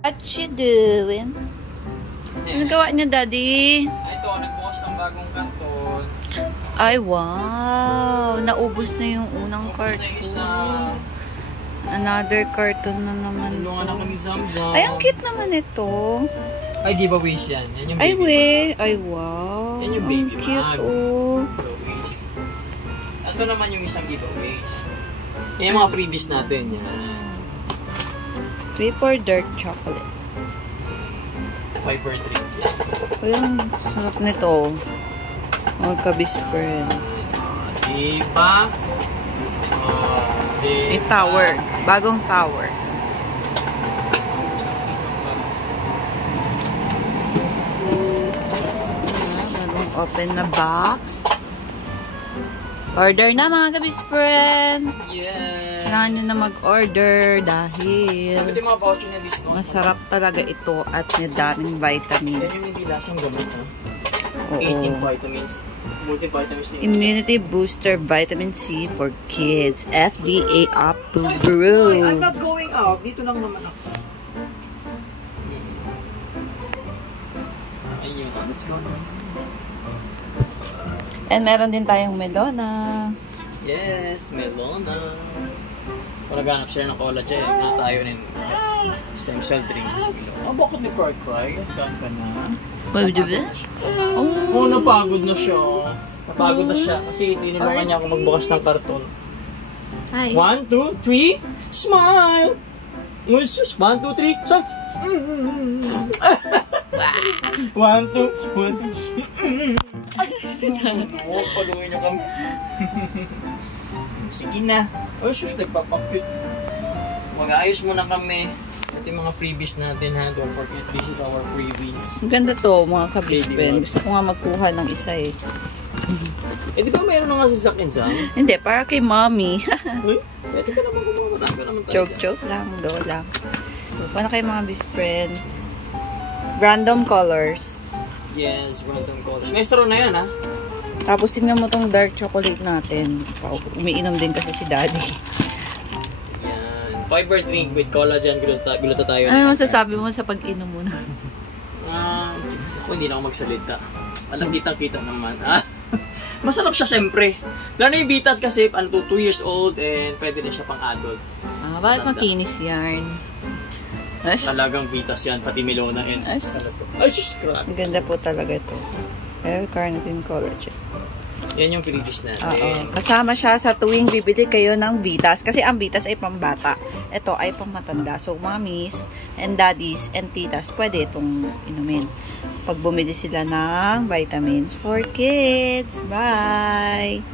What you doing? Ano gawa niya, Daddy? Ay, ito, nagbukas ng bagong kanton. Ay, wow! Naubos na yung unang carton. Another carton na naman. Tulungan ako ni Zamzam. Ay, ang cute naman ito. Ay, giveaways yan. Yan yung baby. Ay, we. Ay, wow. Yan yung baby ang cute, mag. oh. Giveaways. Ito naman yung isang giveaways. Yan yung mga freebies natin. Yan. 3 for dark chocolate. 5 for 3. Ay, ang sarap nito. Magka-bisper. Diba? May tower. Bagong tower. Bagong open na box. Order na mga kabis-friend. Yes. Kailangan nyo na mag-order dahil Pwede mga voucher na discount. masarap talaga ito at may daming vitamins. Yan yung hindi lasang gamot, ha? Oo. 18 vitamins. Multivitamins. Immunity Booster Vitamin C for Kids. FDA approved. I'm not going out. Dito lang naman ako. Ayun. Let's go na. And meron din tayong melona. Yes, melona. Kung naghanap sila ng collagen, na tayo ng stem cell drinks. Oh, bakit ni Cry? Gaan ka na. Pwede ba? Oh, napagod na siya. Napagod na siya kasi tinulungan niya ako magbukas ng karton. Hi. 1, 2, 3, smile! 1, 2, 3, smile! 1, 2, 1, 2. Oh, paluin niyo kami. Sige na. Oh, sus, nagpapakute. Mag-aayos muna kami. Ito yung mga freebies natin, ha. Don't forget, this is our freebies. Maganda to mga kabispen. Gusto ko nga magkuha ng isa eh. Eh, di ba mayroon na nga sasakyan sa amin? Hindi, para kay mommy. Uy, pwede ka naman kumuha. Matami ka naman tayo. Joke lang. Go lang. Paano kayo mga best-friend? Random colors. Yes, random colors. May straw na yan, ha? Tapos tingnan mo tong dark chocolate natin. Umiinom din kasi si Daddy. Yan. Fiber drink with collagen, glutathione. Ano masasabi mo sa pag-inom mo na? Ako hindi na ako magsalita. Alam, kitang-kita naman. Masarap siya siyempre. Lalo yung Vitas kasi, 2 years old and pwede rin siya pang adult. Bakit makinis yan? Talagang Vitas yan, pati melona and ay, sus, crack. Maganda po talaga ito. L-carnitine collagen. Yan yung freebies natin. Oo. Kasama siya sa tuwing bibili kayo ng Vitas. Kasi ang Vitas ay pambata. Ito ay pangmatanda. So, mommies and daddies and titas, pwede itong inumin. Pag bumili sila ng vitamins for kids. Bye!